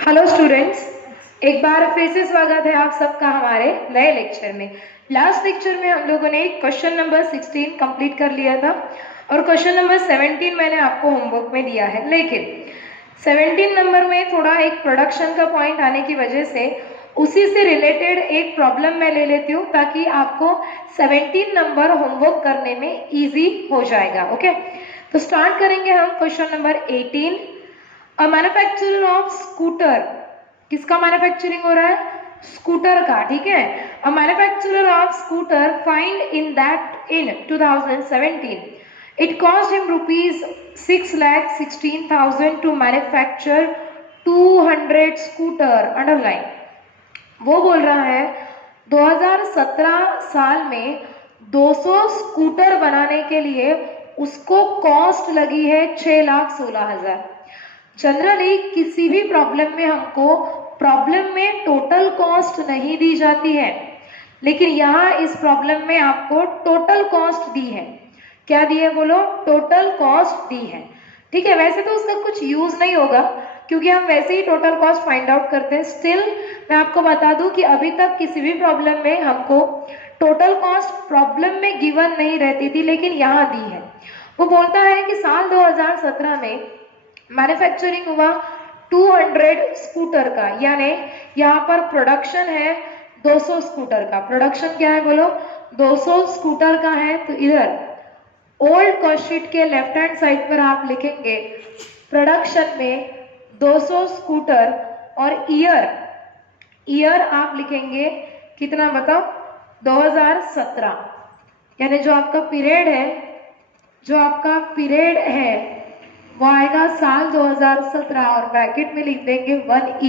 Hello students, एक बार फिर से स्वागत है आप सबका हमारे नए लेक्चर में। लास्ट लेक्चर में हम लोगों ने क्वेश्चन नंबर 16 कंप्लीट कर लिया था और क्वेश्चन नंबर 17 मैंने आपको होमवर्क में दिया है, लेकिन 17 नंबर में थोड़ा एक प्रोडक्शन का पॉइंट आने की वजह से उसी से रिलेटेड एक प्रॉब्लम मैं ले लेती हूँ ताकि आपको 17 नंबर होमवर्क करने में ईजी हो जाएगा। ओके, तो स्टार्ट करेंगे हम question number 18। A manufacturer of scooter, किसका मैन्युफैक्चरिंग हो रहा है? स्कूटर का, ठीक है। A manufacturer of scooter find in that in 2017 it cost him rupees 6,16,000 to manufacture 200 scooter. Underline, वो बोल रहा है 2017 साल में 200 स्कूटर बनाने के लिए उसको कॉस्ट लगी है 6,16,000। जनरली किसी भी प्रॉब्लम में हमको प्रॉब्लम में टोटल कॉस्ट नहीं दी जाती है, लेकिन यहाँ इस प्रॉब्लम में आपको टोटल कॉस्ट दी है। क्या दी है बोलो? टोटल कॉस्ट दी है, ठीक है। वैसे तो उसका कुछ यूज नहीं होगा क्योंकि हम वैसे ही टोटल कॉस्ट फाइंड आउट करते हैं। स्टिल मैं आपको बता दूं कि अभी तक किसी भी प्रॉब्लम में हमको टोटल कॉस्ट प्रॉब्लम में गिवन नहीं रहती थी, लेकिन यहाँ दी है। वो बोलता है कि साल 2017 में मैन्युफैक्चरिंग हुआ 200 स्कूटर का, यानी यहाँ पर प्रोडक्शन है 200 स्कूटर का। प्रोडक्शन क्या है बोलो? 200 स्कूटर का है। तो इधर ओल्ड कॉस्ट शीट के लेफ्ट हैंड साइड पर आप लिखेंगे प्रोडक्शन में 200 स्कूटर और ईयर आप लिखेंगे कितना बताओ? 2017, यानी जो आपका पीरियड है वो आएगा साल 2017 और ब्रैकेट में लिख देंगे 1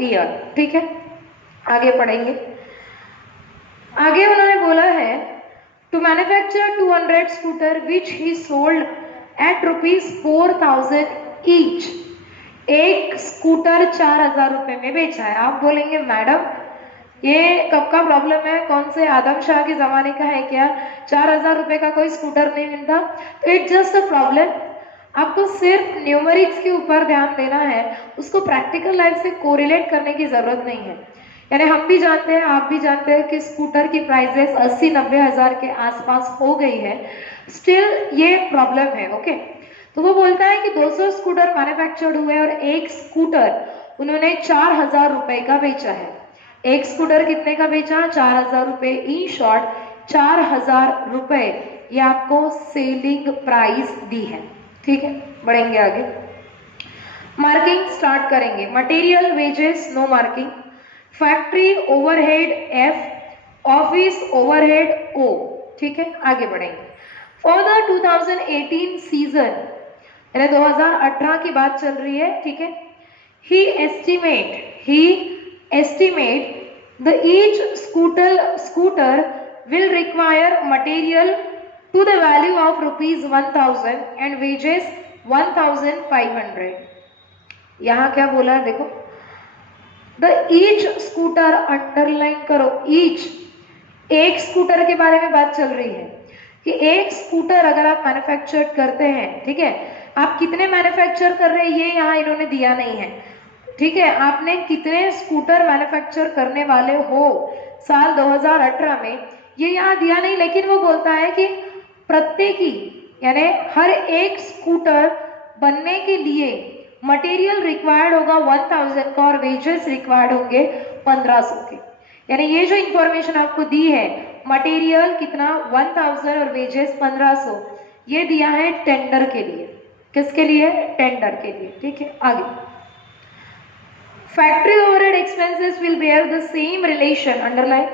ईयर, ठीक है। आगे पढ़ेंगे। आगे उन्होंने बोला है to manufacture 200 scooter which he sold at ₹4,000 each. एक स्कूटर 4,000 रुपए में बेचा है। आप बोलेंगे मैडम ये कब का प्रॉब्लम है? कौन से आदम शाह के जमाने का है क्या? 4,000 रुपए का कोई स्कूटर नहीं मिलता। तो इट्स जस्ट अ प्रॉब्लम। आपको सिर्फ न्यूमेरिक्स के ऊपर ध्यान देना है, उसको प्रैक्टिकल लाइफ से कोरिलेट करने की जरूरत नहीं है। यानी हम भी जानते हैं, आप भी जानते हैं कि स्कूटर की प्राइसेस 80-90 हजार के आसपास हो गई है। स्टिल ये प्रॉब्लम है। ओके, तो वो बोलता है कि 200 स्कूटर मैन्युफैक्चर्ड हुए और एक स्कूटर उन्होंने 4,000 रुपए का बेचा है। एक स्कूटर कितने का बेचा? 4,000 रुपए। इन शॉर्ट 4,000 रुपए ये आपको सेलिंग प्राइस दी है, ठीक है। बढ़ेंगे आगे, मार्किंग स्टार्ट करेंगे। Material wages no marking, factory overhead F, office overhead O, ठीक है। आगे बढ़ेंगे। फॉर द 2018 सीजन, यानी 2018 की बात चल रही है, ठीक है। ही estimate the each scooter will require material to the value of ₹1,000 and wages 1,500। यहाँ क्या बोला है देखो, द ईच स्कूटर, अंडरलाइन करो ईच। एक स्कूटर के बारे में बात चल रही है कि एक स्कूटर अगर आप मैन्युफैक्चर करते हैं, ठीक है, आप कितने मैन्युफैक्चर कर रहे हैं ये यहाँ इन्होंने दिया नहीं है, ठीक है। आपने कितने स्कूटर मैन्युफैक्चर करने वाले हो साल 2018 में ये यहाँ दिया नहीं, लेकिन वो बोलता है कि प्रत्येकी यानी हर एक स्कूटर बनने के लिए मटेरियल रिक्वायर्ड होगा 1,000 का और वेजेस रिक्वायर्ड होंगे 1,500 के। यानी ये जो इंफॉर्मेशन आपको दी है, मटेरियल कितना 1,000 और वेजेस 1,500, ये दिया है टेंडर के लिए। किसके लिए? टेंडर के लिए, ठीक है। आगे, factory overhead expenses will bear the same relation, underline,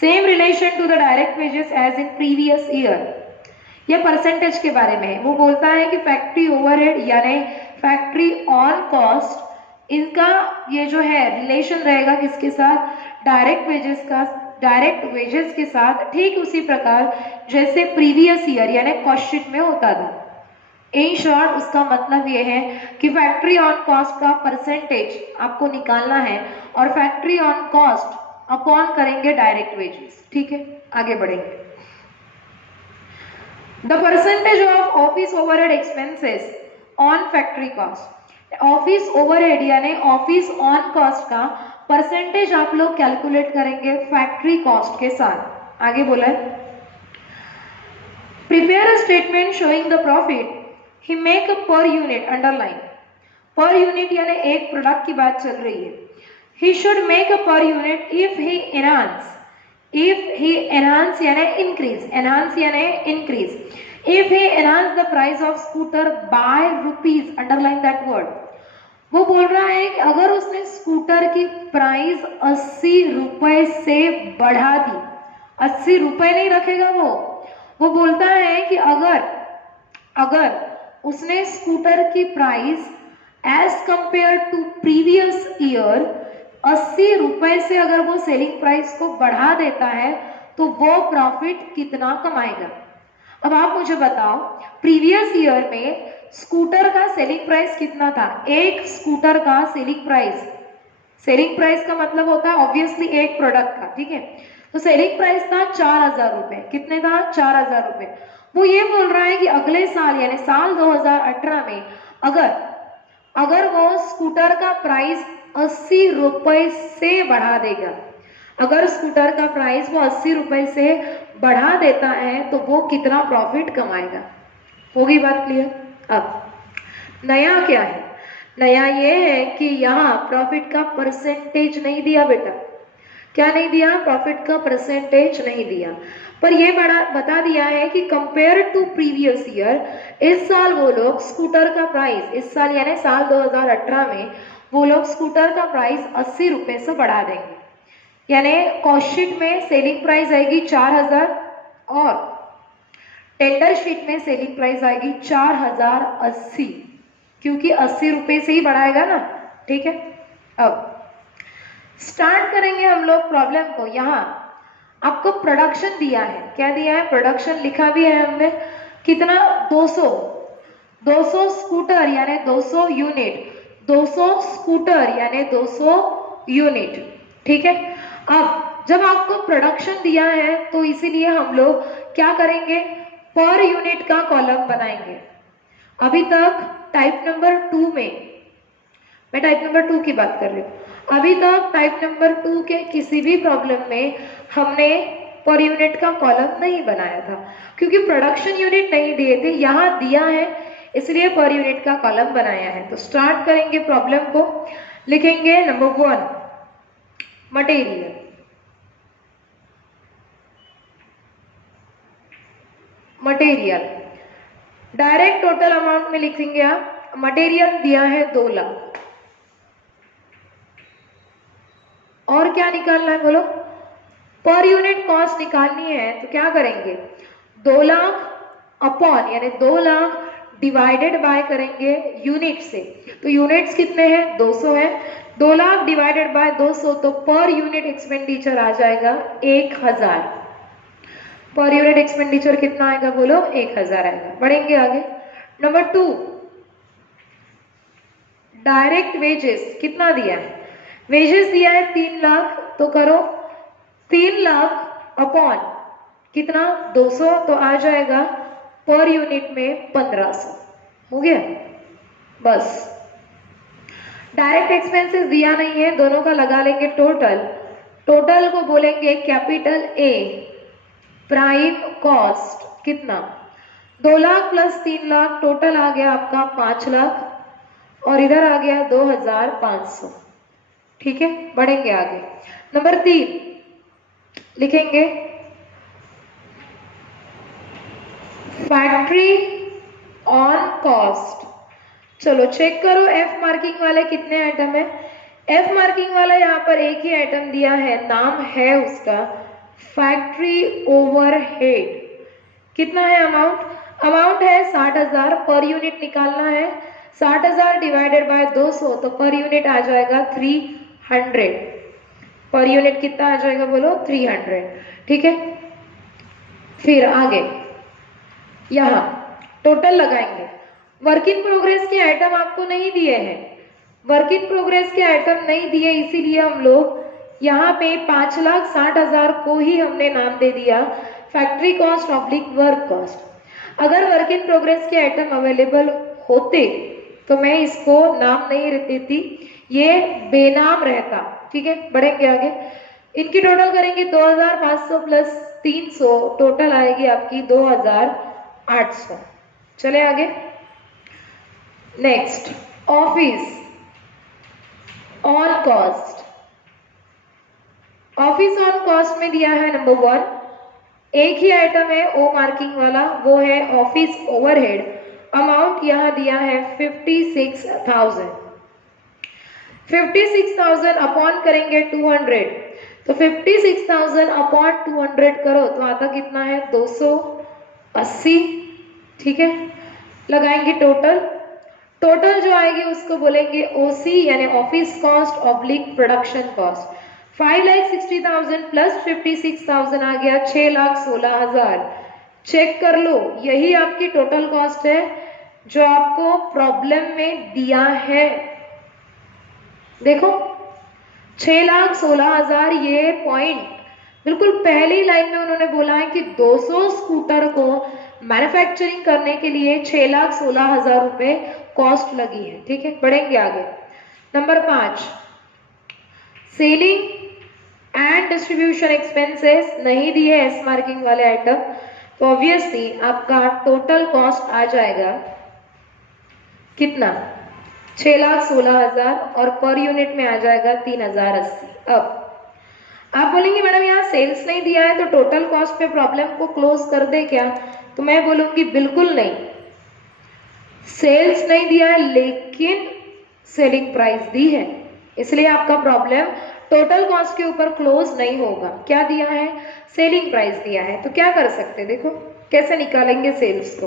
same relation to the direct wages as in previous year। यह परसेंटेज के बारे में है। वो बोलता है कि फैक्ट्री ओवरहेड यानी फैक्ट्री ऑन कॉस्ट, इनका ये जो है रिलेशन रहेगा किसके साथ? डायरेक्ट वेजेस के साथ, ठीक उसी प्रकार जैसे प्रीवियस ईयर यानी कॉस्ट शीट में होता था। इन शॉर्ट उसका मतलब ये है कि फैक्ट्री ऑन कॉस्ट का परसेंटेज आपको निकालना है और फैक्ट्री ऑन कॉस्ट अपॉन करेंगे डायरेक्ट वेजेस, ठीक है। आगे बढ़ेंगे। The percentage of office overhead expenses on factory cost, office overhead यानी ऑफिस ऑन कॉस्ट का परसेंटेज आप लोग कैलकुलेट करेंगे फैक्ट्री कॉस्ट के साथ। आगे बोला है, prepare a statement showing the profit he make per unit, underline per unit यानी एक प्रोडक्ट की बात चल रही है। He should make a per unit if he enhance यानी इंक्रीज, एनहांस यानी increase, if he enhance the price of scooter by rupees, underline that word. वो बोल रहा है कि अगर उसने स्कूटर की प्राइस 80 रुपए से बढ़ा दी, 80 रुपए नहीं रखेगा वो बोलता है कि अगर उसने स्कूटर की price as compare to previous year 80 रुपए से अगर वो सेलिंग प्राइस को बढ़ा देता है तो वो प्रॉफिट कितना कमाएगा। अब आप मुझे बताओ, प्रीवियस ईयर में स्कूटर का सेलिंग प्राइस कितना था? एक स्कूटर का सेलिंग प्राइस का मतलब होता है ऑब्वियसली एक प्रोडक्ट का, ठीक है। तो सेलिंग प्राइस था 4000 रुपए। कितने था? 4000 रुपए। वो ये बोल रहा है कि अगले साल यानी साल 2018 में अगर वो स्कूटर का प्राइस 80 रुपए से बढ़ा देगा, अगर स्कूटर का प्राइस वो 80 रुपए से बढ़ा देता है तो वो कितना प्रॉफिट कमाएगा। होगी बात क्लियर? अब नया क्या है? नया ये है कि यहाँ प्रॉफिट का परसेंटेज नहीं दिया बेटा। क्या नहीं दिया? प्रॉफिट का परसेंटेज नहीं दिया, पर ये बता दिया है कि कंपेयर टू प्रीवियस ईयर इस साल वो लोग स्कूटर का प्राइस, इस साल यानी साल 2018 में वो लोग स्कूटर का प्राइस 80 रुपए से बढ़ा देंगे। यानी कॉस्ट शीट में सेलिंग प्राइस आएगी 4000 और टेंडर शीट में सेलिंग प्राइस आएगी 4080, क्योंकि 80 रुपए से ही बढ़ाएगा ना, ठीक है। अब स्टार्ट करेंगे हम लोग प्रॉब्लम को। यहाँ आपको प्रोडक्शन दिया है, क्या दिया है? प्रोडक्शन लिखा भी है हमने, कितना? 200 स्कूटर यानी 200 यूनिट, 200 स्कूटर यानी 200 यूनिट, ठीक है। अब जब आपको प्रोडक्शन दिया है तो इसीलिए हम लोग क्या करेंगे? पर यूनिट का कॉलम बनाएंगे। अभी तक टाइप नंबर 2 में, मैं टाइप नंबर 2 की बात कर रही हूँ, अभी तक टाइप नंबर 2 के किसी भी प्रॉब्लम में हमने पर यूनिट का कॉलम नहीं बनाया था, क्योंकि प्रोडक्शन यूनिट नहीं दिए थे। यहाँ दिया है इसलिए पर यूनिट का कॉलम बनाया है। तो स्टार्ट करेंगे प्रॉब्लम को, लिखेंगे number 1 material, direct total amount में लिखेंगे आप। मटेरियल दिया है 2 लाख, और क्या निकालना है बोलो? पर यूनिट कॉस्ट निकालनी है। तो क्या करेंगे? 2 लाख अपॉन यानी 2 लाख डिवाइडेड बाय करेंगे यूनिट से। तो यूनिट्स कितने हैं? 200 है। 2 लाख डिवाइडेड बाय 200, तो पर यूनिट एक्सपेंडिचर आ जाएगा 1000। पर यूनिट एक्सपेंडिचर कितना आएगा बोलो? 1000 आएगा। बढ़ेंगे आगे। नंबर 2 डायरेक्ट वेजेस, कितना दिया है? वेजेस दिया है 3 लाख, तो करो 3 लाख अपॉन कितना? 200, तो आ जाएगा पर यूनिट में 1500। हो गया बस। डायरेक्ट एक्सपेंसेस दिया नहीं है, दोनों का लगा लेंगे टोटल। टोटल को बोलेंगे कैपिटल ए, प्राइम कॉस्ट कितना? 2 लाख प्लस 3 लाख, टोटल आ गया आपका 5 लाख, और इधर आ गया 2500, ठीक है। बढ़ेंगे आगे। नंबर 3 लिखेंगे फैक्ट्री ऑन कॉस्ट। चलो चेक करो एफ मार्किंग वाले कितने आइटम है। एफ मार्किंग वाला यहाँ पर एक ही आइटम दिया है, नाम है उसका फैक्ट्री ओवरहेड। कितना है अमाउंट? अमाउंट है 60,000। पर यूनिट निकालना है। 60,000 डिवाइडेड बाय 200, तो पर यूनिट आ जाएगा 300। पर यूनिट कितना आ जाएगा बोलो? 300, ठीक है। फिर आगे यहाँ टोटल लगाएंगे। वर्क इन प्रोग्रेस के आइटम आपको नहीं दिए हैं, वर्क इन प्रोग्रेस के आइटम नहीं दिए, इसीलिए हम लोग यहाँ पे 5,60,000 को ही हमने नाम दे दिया factory cost oblique work cost. अगर वर्क इन प्रोग्रेस के आइटम अवेलेबल होते तो मैं इसको नाम नहीं देती, ये बेनाम रहता। ठीक है, बढ़ेंगे आगे। इनकी टोटल करेंगे 2500 प्लस 300, टोटल आएगी आपकी 2800। चले आगे। Next, office on cost. Office on cost में दिया है नंबर 1, एक ही आइटम है ओ मार्किंग वाला, वो है ऑफिस ओवरहेड। अमाउंट यहां दिया है 56,000। 56,000 अपॉन करेंगे 200, तो 56,000 अपॉन 200 करो तो आता कितना है 280। ठीक है, लगाएंगे टोटल। टोटल जो आएगी उसको बोलेंगे ओसी, यानी office cost oblique production cost. 5,60,000 plus 56,000 आ गया 6,16,000। चेक कर लो, यही आपकी टोटल कॉस्ट है जो आपको प्रॉब्लम में दिया है। देखो 6,16,000, ये पॉइंट बिल्कुल पहली लाइन में उन्होंने बोला है कि 200 स्कूटर को मैन्युफैक्चरिंग करने के लिए 6,16,000 रुपए कॉस्ट लगी है। ठीक है, बढ़ेंगे आगे। Number 5, selling and distribution expenses नहीं दिए एस मार्किंग वाले आइटम, तो ऑब्वियसली आपका टोटल कॉस्ट आ जाएगा कितना 6,16,000 और पर यूनिट में आ जाएगा 3,080। अब आप बोलेंगे मैडम यहाँ सेल्स नहीं दिया है तो टोटल कॉस्ट पे प्रॉब्लम को क्लोज कर दे क्या, तो मैं बोलूंगी बिल्कुल नहीं। सेल्स नहीं दिया है लेकिन सेलिंग प्राइस दी है, इसलिए आपका प्रॉब्लम टोटल कॉस्ट के ऊपर क्लोज नहीं होगा। क्या दिया है, सेलिंग प्राइस दिया है, तो क्या कर सकते हैं, देखो कैसे निकालेंगे सेल्स को।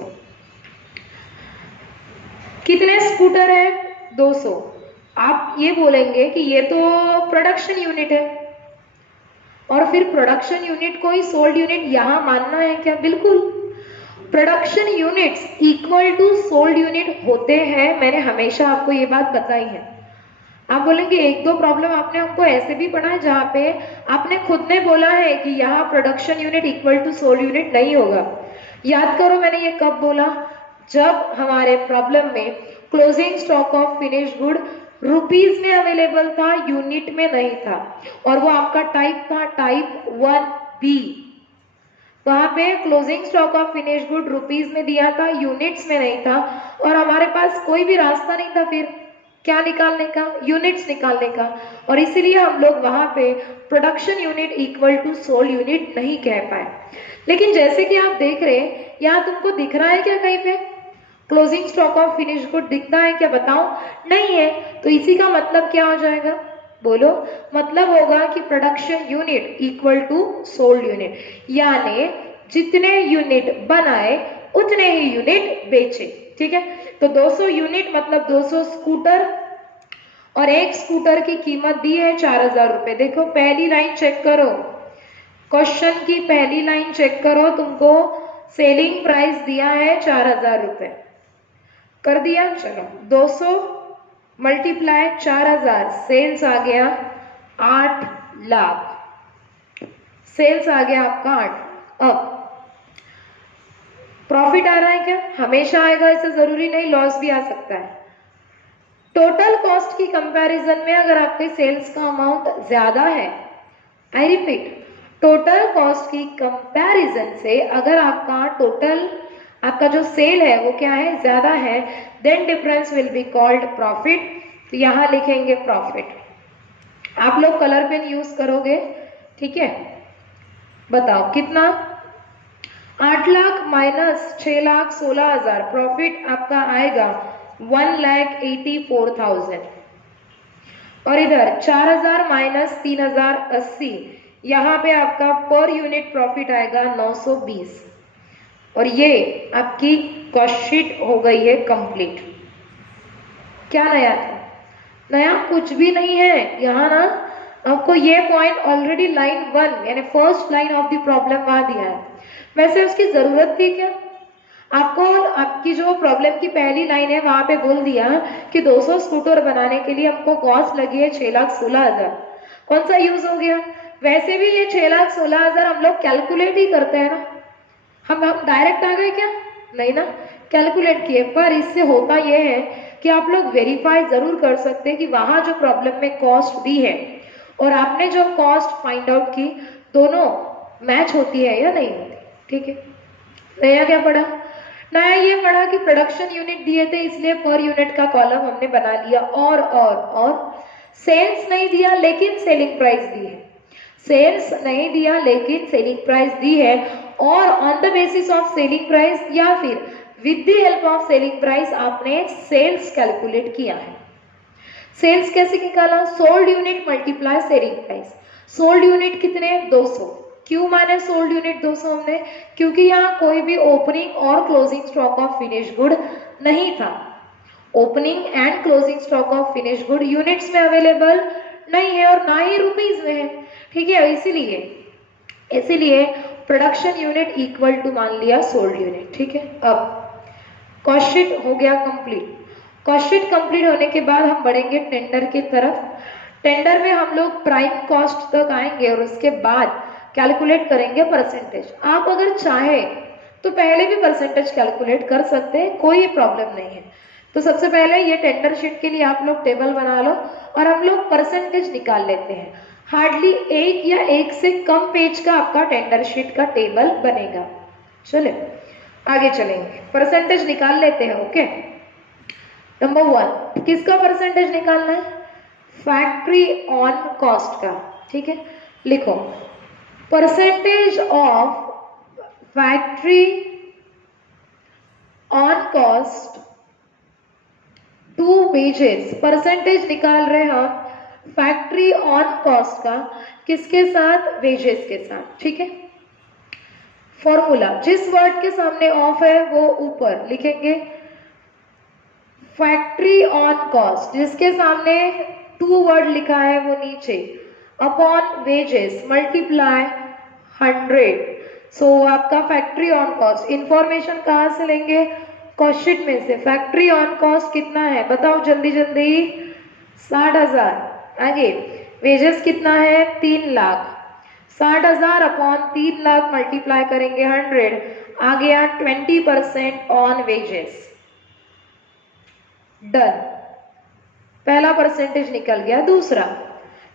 कितने स्कूटर है 200, आप ये बोलेंगे कि ये तो प्रोडक्शन यूनिट है, और फिर प्रोडक्शन यूनिट को ही सोल्ड यूनिट यहां मानना है क्या, बिल्कुल। Production units equal to sold unit होते हैं, मैंने हमेशा आपको ये बात बताई है। आप बोलेंगे एक दो प्रॉब्लम आपने हमको ऐसे भी पढ़ा है जहां पे आपने खुद ने बोला है कि यहाँ production unit equal to sold unit नहीं होगा। याद करो मैंने ये कब बोला, जब हमारे प्रॉब्लम में closing stock of finish good rupees में अवेलेबल था, यूनिट में नहीं था, और वो आपका टाइप था टाइप 1B। वहां पे closing stock of finish good rupees में दिया था, यूनिट्स में नहीं था, और हमारे पास कोई भी रास्ता नहीं था फिर क्या निकालने का, यूनिट्स निकालने का, और इसीलिए हम लोग वहां पे production unit equal to sold unit नहीं कह पाए। लेकिन जैसे कि आप देख रहे हैं यहाँ तुमको दिख रहा है क्या कहीं पे closing stock of finish good दिखता है क्या, बताओ, नहीं है। तो इसी का मतलब क्या हो जाएगा, बोलो, मतलब होगा कि production unit equal to sold unit, यानी जितने यूनिट बनाए उतने ही यूनिट बेचे। ठीक है, तो 200 यूनिट मतलब 200 स्कूटर, और एक स्कूटर की कीमत दी है 4,000 रुपए। देखो पहली लाइन चेक करो, क्वेश्चन की पहली लाइन चेक करो, तुमको सेलिंग प्राइस दिया है 4,000 रुपए, कर दिया। चलो 200 मल्टीप्लाई 4,000, सेल्स आ गया 8 लाख, सेल्स आ गया आपका 8। अब प्रॉफिट आ रहा है क्या, हमेशा आएगा, ऐसा जरूरी नहीं, लॉस भी आ सकता है। टोटल कॉस्ट की कंपैरिजन में अगर आपके सेल्स का अमाउंट ज्यादा है, आई रिपीट, टोटल कॉस्ट की कंपैरिजन से अगर आपका टोटल आपका जो सेल है वो क्या है, ज्यादा है, then difference will be called profit. तो यहां लिखेंगे प्रॉफिट। आप लोग कलर पेन यूज करोगे, ठीक है। बताओ कितना, 8 लाख माइनस 6,16,000, प्रॉफिट आपका आएगा 1,84,000, और इधर 4,000 माइनस 3,080, यहाँ पे आपका पर यूनिट प्रॉफिट आएगा 920, और ये आपकी कॉस्ट शीट हो गई है कंप्लीट। क्या नया था, नया कुछ भी नहीं है। यहाँ ना आपको ये पॉइंट ऑलरेडी लाइन 1 यानी first line of the problem वहां दिया है, वैसे उसकी जरूरत थी क्या, आपको आपकी जो प्रॉब्लम की पहली लाइन है वहां पे बोल दिया कि 200 स्कूटर बनाने के लिए हमको कॉस्ट लगी है 6,16,000, कौन सा यूज हो गया। वैसे भी ये 6,16,000 हम लोग कैलकुलेट ही करते हैं ना, हम डायरेक्ट आ गए क्या, नहीं ना, कैलकुलेट किए। पर इससे होता यह है कि आप लोग वेरीफाई जरूर कर सकते हैं कि वहां जो प्रॉब्लम में कॉस्ट दी है और आपने जो कॉस्ट फाइंड आउट की दोनों मैच होती है या नहीं होती। ठीक है, नया क्या पढ़ा? नया ये पढ़ा कि प्रोडक्शन यूनिट दिए थे इसलिए पर यूनिट का कॉलम हमने बना लिया, और सेल्स नहीं दिया लेकिन सेलिंग प्राइस दी है, सेल्स नहीं दिया लेकिन सेलिंग प्राइस दी है, और on the basis of selling price या फिर with the help of selling price आपने सेल्स कैलकुलेट किया है। सेल्स कैसे निकाला? Sold unit multiply selling price. Sold unit कितने? 200। क्यों माने सोल्ड यूनिट 200 हमने? क्योंकि यहाँ कोई भी ओपनिंग और closing stock of finish good नहीं था। Opening and closing stock of finish good units में अवेलेबल नहीं है और ना ही रुपीज में है। ठीक है, इसीलिए प्रोडक्शन यूनिट इक्वल टू मान लिया सोल्ड यूनिट। ठीक है, अब कॉस्ट शीट हो गया कंप्लीट। कॉस्ट शीट कंप्लीट होने के बाद हम बढ़ेंगे टेंडर की तरफ। टेंडर में हम लोग प्राइम कॉस्ट तक आएंगे और उसके बाद कैलकुलेट करेंगे परसेंटेज। आप अगर चाहे तो पहले भी परसेंटेज कैलकुलेट कर सकते हैं, कोई प्रॉब्लम नहीं है। तो सबसे पहले ये टेंडर शीट के लिए आप लोग टेबल बना लो और हम लोग परसेंटेज निकाल लेते हैं। हार्डली एक या एक से कम पेज का आपका टेंडर शीट का टेबल बनेगा। चले आगे चलेंगे, परसेंटेज निकाल लेते हैं। ओके, नंबर 1 किसका परसेंटेज निकालना है? फैक्ट्री ऑन कॉस्ट का। ठीक है, लिखो percentage of factory on cost to wages. Percentage निकाल रहे हैं हम फैक्ट्री ऑन कॉस्ट का, किसके साथ? वेजेस के साथ। ठीक है, फॉर्मूला जिस वर्ड के सामने ऑफ है वो ऊपर लिखेंगे, फैक्ट्री ऑन कॉस्ट जिसके सामने 2 वर्ड लिखा है वो नीचे, अपॉन वेजेस मल्टीप्लाई 100। सो आपका फैक्ट्री ऑन कॉस्ट इंफॉर्मेशन कहाँ से लेंगे? कॉस्ट शीट में से। फैक्ट्री ऑन कॉस्ट कितना है बताओ जल्दी जल्दी? 60,000। आगे वेजेस कितना है? 3 लाख। 60,000 अपॉन 3 लाख मल्टीप्लाई करेंगे 100, आ गया 20% ऑन वेजेस। डन, पहला परसेंटेज निकल गया। दूसरा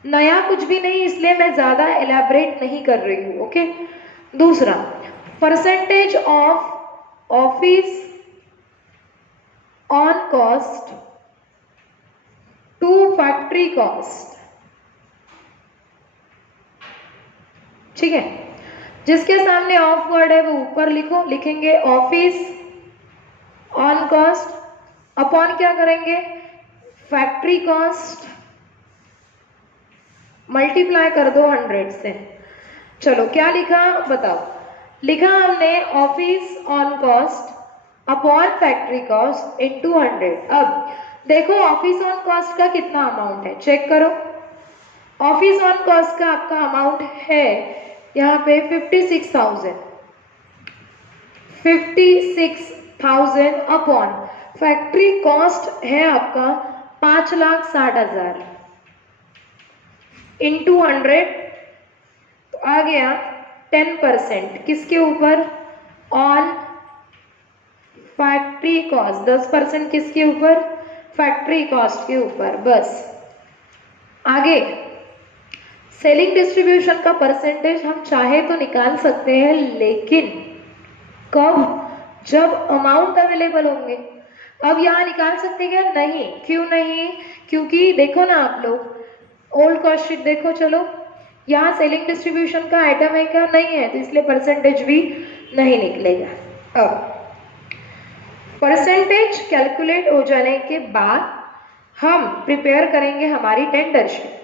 नया कुछ भी नहीं इसलिए मैं ज्यादा एलैबोरेट नहीं कर रही हूं। ओके, दूसरा percentage of office on cost to factory cost. ठीक है, जिसके सामने ऑफ वर्ड है वो ऊपर लिखो, लिखेंगे ऑफिस ऑन कॉस्ट अपॉन क्या करेंगे? फैक्ट्री कॉस्ट मल्टीप्लाई कर दो 100 से। चलो क्या लिखा बताओ? लिखा हमने office on cost upon factory cost into 100। अब देखो ऑफिस ऑन कॉस्ट का कितना अमाउंट है, चेक करो। ऑफिस ऑन कॉस्ट का आपका अमाउंट है यहाँ पे 56,000 अपॉन फैक्ट्री कॉस्ट है आपका 5,60,000 इंटू 100, तो आ गया 10% किसके ऊपर? On factory cost. 10% किसके ऊपर? फैक्ट्री कॉस्ट के ऊपर। बस आगे सेलिंग डिस्ट्रीब्यूशन का परसेंटेज हम चाहे तो निकाल सकते हैं, लेकिन कब? जब अमाउंट अवेलेबल होंगे। अब यहाँ निकाल सकते क्या? नहीं। क्यों नहीं? क्योंकि देखो ना आप लोग ओल्ड कॉस्ट शीट देखो, चलो यहाँ सेलिंग डिस्ट्रीब्यूशन का आइटम है क्या? नहीं है, तो इसलिए परसेंटेज भी नहीं निकलेगा। अब परसेंटेज कैलकुलेट हो जाने के बाद हम प्रिपेयर करेंगे हमारी टेंडर शीट।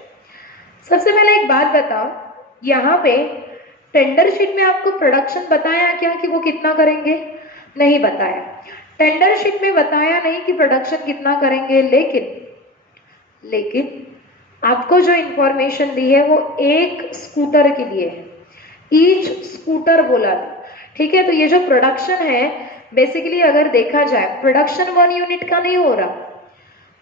सबसे पहले एक बात बताओ, यहाँ पे टेंडर शीट में आपको प्रोडक्शन बताया क्या कि वो कितना करेंगे? नहीं बताया। टेंडर शीट में बताया नहीं कि प्रोडक्शन कितना करेंगे, लेकिन आपको जो इंफॉर्मेशन दी है वो एक स्कूटर के लिए है, ईच स्कूटर बोला था। ठीक है, तो ये जो प्रोडक्शन है बेसिकली अगर देखा जाए प्रोडक्शन 1 यूनिट का नहीं हो रहा,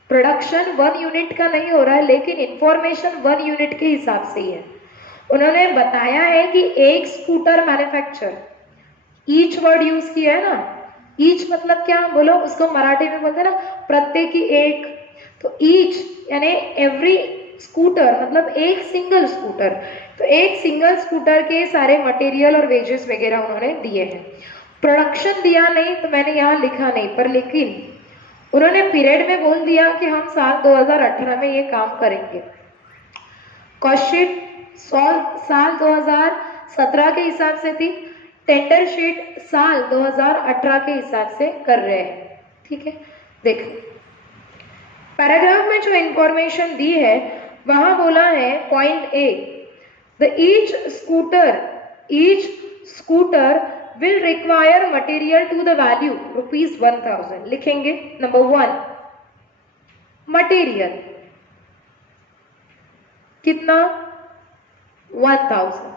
प्रोडक्शन 1 यूनिट का नहीं हो रहा है, लेकिन इंफॉर्मेशन 1 यूनिट के हिसाब से ही है। उन्होंने बताया है कि एक scooter manufacture, each word use किया है ना, ईच मतलब क्या बोलो, उसको मराठी में बोलते हैं ना प्रत्येकी एक, तो ईच यानी एवरी स्कूटर मतलब एक सिंगल स्कूटर, तो एक सिंगल स्कूटर के सारे मटेरियल और वेजेस वगैरह उन्होंने दिए हैं। प्रोडक्शन दिया नहीं तो मैंने यहाँ लिखा नहीं, पर लेकिन उन्होंने पीरियड में बोल दिया कि हम साल 2018 में ये काम करेंगे। कॉस्ट शीट साल 2017 के हिसाब से थी, टेंडर शीट साल 2018 के हिसाब से कर रहे हैं। ठीक है, देखो पैराग्राफ में जो इंफॉर्मेशन दी है वहां बोला है point A, the each scooter will require material to the value ₹1000 लिखेंगे। नंबर 1 मटेरियल कितना 1000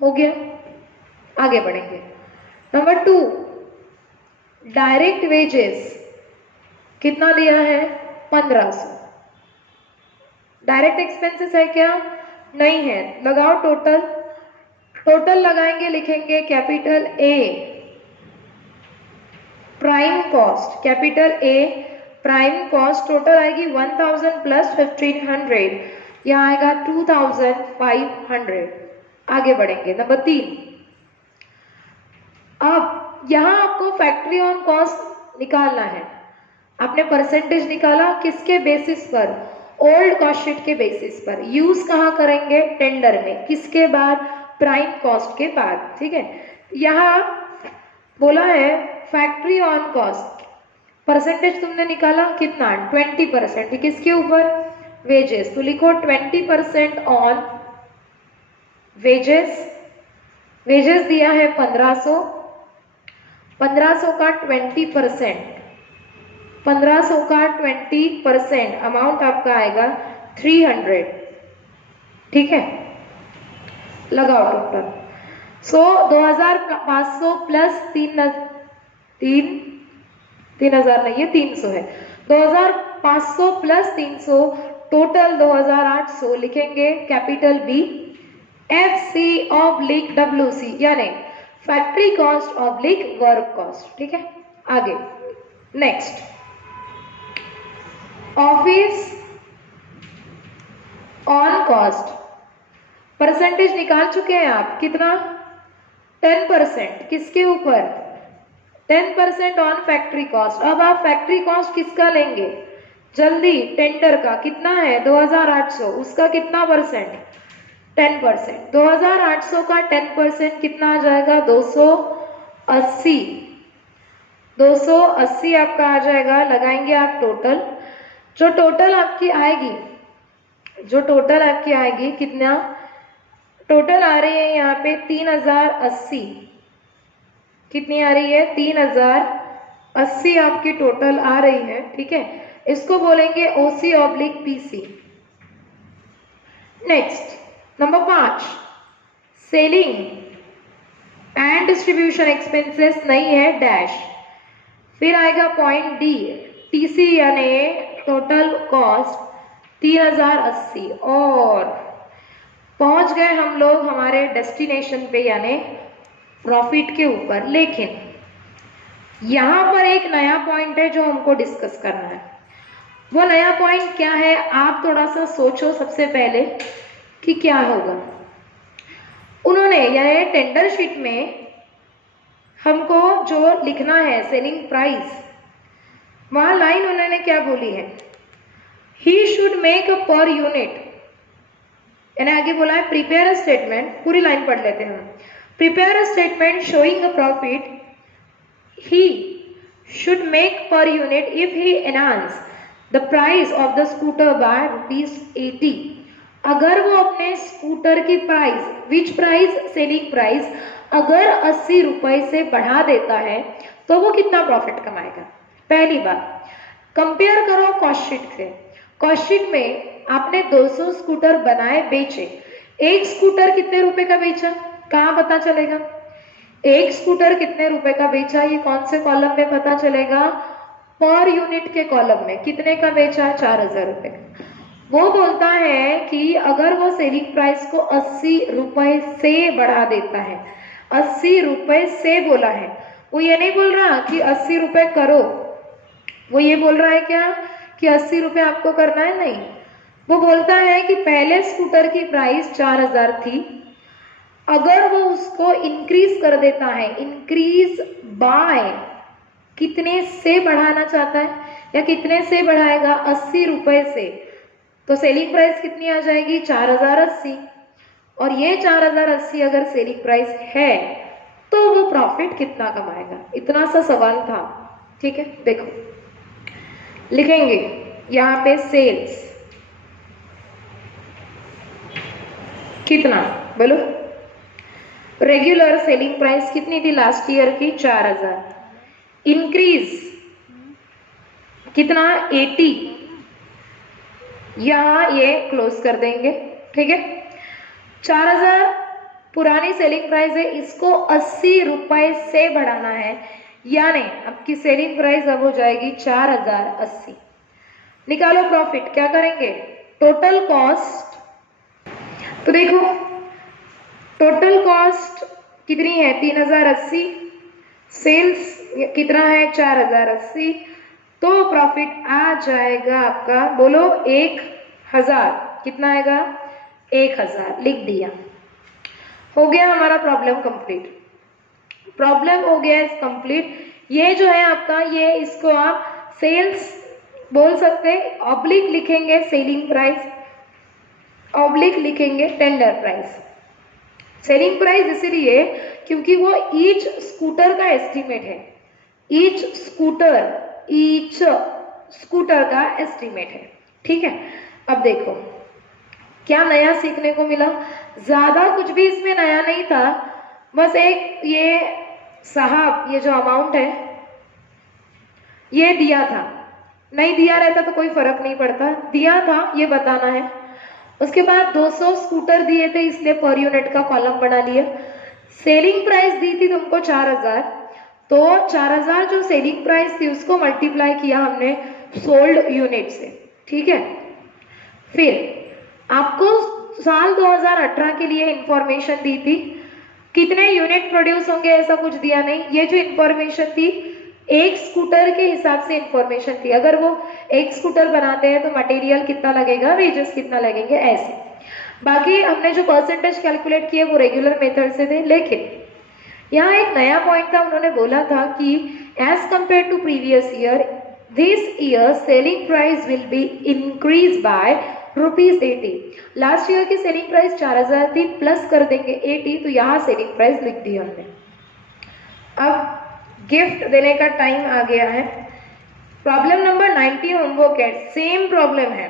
हो गया, आगे बढ़ेंगे। नंबर 2 डायरेक्ट वेजेस कितना दिया है 1500, डायरेक्ट एक्सपेंसेस है क्या, नहीं है, लगाओ टोटल, टोटल लगाएंगे, लिखेंगे capital A prime cost, capital A prime cost total आएगी 1000 प्लस 1500, यहाँ आएगा 2500। आगे बढ़ेंगे। नंबर 3 अब यहाँ आपको फैक्ट्री ऑन कॉस्ट निकालना है। आपने परसेंटेज निकाला किसके बेसिस पर, ओल्ड कॉस्ट शीट के बेसिस पर। यूज कहाँ करेंगे, टेंडर में, किसके बाद, प्राइम कॉस्ट के बाद। ठीक है, यहाँ बोला है फैक्ट्री ऑन कॉस्ट, परसेंटेज तुमने निकाला कितना 20%, किसके ऊपर, वेजेस, तो लिखो 20% ऑन वेजेस। वेजेस दिया है 1500, 1500 का 20%, 1500 का 20% अमाउंट आपका आएगा 300। ठीक है, लगाओ टोटल। 2500 प्लस 3000 नहीं है 300 है, 2500 प्लस 300 टोटल 2800 लिखेंगे capital B, FC oblique WC यानी factory cost oblique work cost. ठीक है, आगे next office on cost, percentage निकाल चुके हैं आप, कितना 10%, किसके ऊपर 10% ऑन फैक्ट्री कॉस्ट। अब आप फैक्ट्री कॉस्ट किसका लेंगे, जल्दी, टेंडर का, कितना है 2800, उसका कितना परसेंट 10%, 2800 का 10% कितना आ जाएगा 280, 280 आपका आ जाएगा। लगाएंगे आप टोटल, जो टोटल आपकी आएगी कितना, टोटल आ रही है यहाँ पे 3080, कितनी आ रही है 3080 आपकी टोटल आ रही है। ठीक है, इसको बोलेंगे OC oblique PC। Next number 5 selling and distribution expenses नहीं है डैश, फिर आएगा पॉइंट डी TC यानी टोटल कॉस्ट 3080, और पहुंच गए हम लोग हमारे डेस्टिनेशन पे यानी प्रॉफिट के ऊपर। लेकिन यहाँ पर एक नया पॉइंट है जो हमको डिस्कस करना है। वो नया पॉइंट क्या है, आप थोड़ा सा सोचो सबसे पहले कि क्या होगा। उन्होंने यानी टेंडर शीट में हमको जो लिखना है सेलिंग प्राइस, वहां लाइन उन्होंने क्या बोली है, he should make per unit, यानी आगे बोला है प्रिपेयर अ स्टेटमेंट, पूरी लाइन पढ़ लेते हैं हम, prepare a statement showing a profit he should make per unit if he enhance the price of the scooter by ₹80। अगर वो अपने स्कूटर की प्राइस, विच प्राइस, सेलिंग प्राइस, अगर 80 रुपए से बढ़ा देता है तो वो कितना प्रॉफिट कमाएगा। पहली बात कंपेयर करो कॉस्ट शीट से। कॉस्ट शीट में आपने 200 स्कूटर बनाए बेचे, एक स्कूटर कितने रुपए का बेचा, कहाँ पता चलेगा, एक स्कूटर कितने रुपए का बेचा, ये कौन से कॉलम में पता चलेगा, पर यूनिट के कॉलम में। कितने का बेचा, 4000 रुपए का। वो बोलता है कि अगर वो सेलिंग प्राइस को 80 रुपए से बढ़ा देता है, 80 रुपए से बोला है, वो ये नहीं बोल रहा कि 80 रुपए करो, वो ये बोल रहा है क्या कि 80 रुपए आपको करना है, नहीं। वो बोलता है कि पहले स्कूटर की प्राइस 4000 थी, अगर वो उसको इंक्रीज कर देता है, इंक्रीज बाय कितने से बढ़ाना चाहता है या कितने से बढ़ाएगा, 80 रुपए से, तो सेलिंग प्राइस कितनी आ जाएगी, 4080। और ये 4080 अगर सेलिंग प्राइस है तो वो प्रॉफिट कितना कमाएगा, इतना सा सवाल था। ठीक है, देखो लिखेंगे यहाँ पे सेल्स कितना, बोलो। रेगुलर सेलिंग प्राइस कितनी थी लास्ट ईयर की, 4000। इंक्रीज कितना, 80। यहां ये क्लोज कर देंगे। ठीक है, 4000 पुरानी सेलिंग प्राइस है, इसको 80 रुपए से बढ़ाना है, यानी आपकी सेलिंग प्राइस अब हो जाएगी 4080। निकालो प्रॉफिट, क्या करेंगे, टोटल कॉस्ट। तो देखो टोटल कॉस्ट कितनी है, 3080, सेल्स कितना है, 4080, तो प्रॉफिट आ जाएगा आपका, बोलो 1000। कितना आएगा, 1000। लिख दिया, हो गया हमारा प्रॉब्लम कंप्लीट। प्रॉब्लम हो गया इस कंप्लीट। ये जो है आपका, ये इसको आप सेल्स बोल सकते, ऑब्लिक लिखेंगे सेलिंग प्राइस, ऑब्लिक लिखेंगे टेंडर प्राइस। सेलिंग प्राइस इसीलिए क्योंकि वो ईच स्कूटर का एस्टीमेट है, ईच स्कूटर का एस्टीमेट है। ठीक है, अब देखो क्या नया सीखने को मिला, ज्यादा कुछ भी इसमें नया नहीं था, बस एक ये साहब, ये जो अमाउंट है ये दिया था, नहीं दिया रहता तो कोई फर्क नहीं पड़ता, दिया था ये बताना है। उसके बाद 200 स्कूटर दिए थे, इसलिए पर यूनिट का कॉलम बना लिया। सेलिंग प्राइस दी थी तुमको 4000, तो 4000 जो सेलिंग प्राइस थी उसको मल्टीप्लाई किया हमने सोल्ड यूनिट से। ठीक है, फिर आपको साल 2018 के लिए इंफॉर्मेशन दी थी, कितने यूनिट प्रोड्यूस होंगे ऐसा कुछ दिया नहीं, ये जो इंफॉर्मेशन थी एक स्कूटर के हिसाब से इंफॉर्मेशन थी, अगर वो एक स्कूटर बनाते हैं तो मटेरियल कितना लगेगा, वेजेस कितना लगेंगे, ऐसे। बाकी हमने जो परसेंटेज कैलकुलेट किए वो रेगुलर मेथड से थे, लेकिन यहाँ एक नया पॉइंट था, उन्होंने बोला था कि as compare to previous year, this year selling price will be increase by ₹80। Last year की सेलिंग प्राइस 4000 थी, प्लस कर देंगे 80, तो यहाँ सेलिंग प्राइस लिख दी हमने। अब गिफ्ट देने का टाइम आ गया है। प्रॉब्लम नंबर 19 होमवर्क है, सेम प्रॉब्लम है,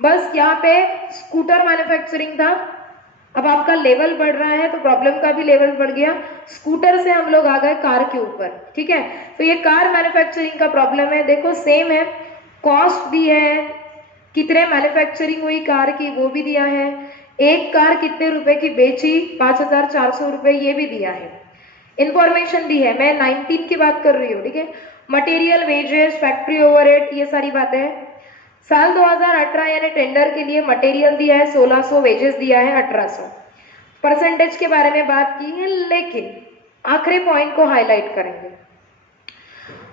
बस यहाँ पे स्कूटर मैन्युफैक्चरिंग था, अब आपका लेवल बढ़ रहा है तो प्रॉब्लम का भी लेवल बढ़ गया, स्कूटर से हम लोग आ गए कार के ऊपर। ठीक है, तो ये कार मैन्युफैक्चरिंग का प्रॉब्लम है, देखो सेम है, कॉस्ट दी है, कितने मैन्युफैक्चरिंग हुई कार की वो भी दिया है, एक कार कितने रुपए की बेची, 5400 रुपए, ये भी दिया है, इंफॉर्मेशन दी है। मैं 19 की बात कर रही हूँ। ठीक है, मटेरियल, वेजेस, फैक्ट्री ओवरहेड, ये सारी बातें हैं। साल 2018 यानी टेंडर के लिए मटेरियल दिया है 1600, वेजेस दिया है 1800, परसेंटेज के बारे में बात की है, लेकिन आखिरी पॉइंट को हाईलाइट करेंगे।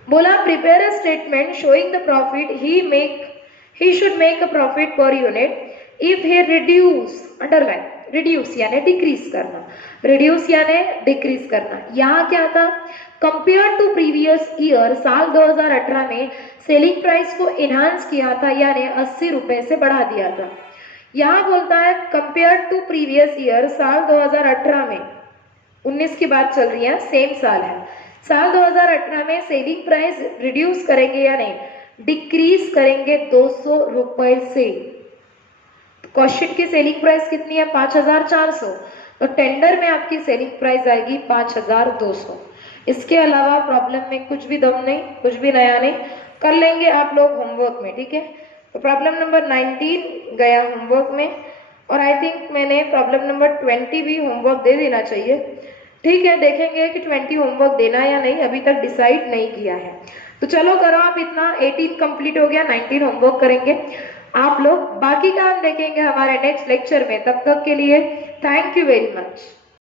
बोला prepare a statement showing the profit he should make a profit per unit if he reduce, underline reduce यानी डिक्रीज करना, रिड्यूस यानी डिक्रीज करना। यहाँ क्या था, कंपेयर टू प्रीवियस ईयर, साल 2018 में सेलिंग प्राइस को इनहांस किया था, यानी 80 रुपए से बढ़ा दिया था। यहाँ बोलता है कंपेयर टू प्रीवियस ईयर, साल 2018 में, 19 की बात चल रही है, सेम साल है, साल 2018 में सेलिंग प्राइस रिड्यूस करेंगे या नहीं, डिक्रीज करेंगे 200 रुपए से। क्वेश्चन की सेलिंग प्राइस कितनी है, 5400, तो टेंडर में आपकी सेलिंग प्राइस आएगी 5200। इसके अलावा प्रॉब्लम में कुछ भी दम नहीं, कुछ भी नया नहीं, कर लेंगे आप लोग होमवर्क में। ठीक है, तो प्रॉब्लम नंबर 19 गया होमवर्क में, और आई थिंक मैंने प्रॉब्लम नंबर 20 भी होमवर्क दे देना चाहिए। ठीक है, देखेंगे कि 20 होमवर्क देना या नहीं, अभी तक डिसाइड नहीं किया है। तो चलो करो आप इतना, 18 कंप्लीट हो गया, 19 होमवर्क करेंगे आप लोग, बाकी काम देखेंगे हमारे नेक्स्ट लेक्चर में। तब तक के लिए थैंक यू वेरी मच।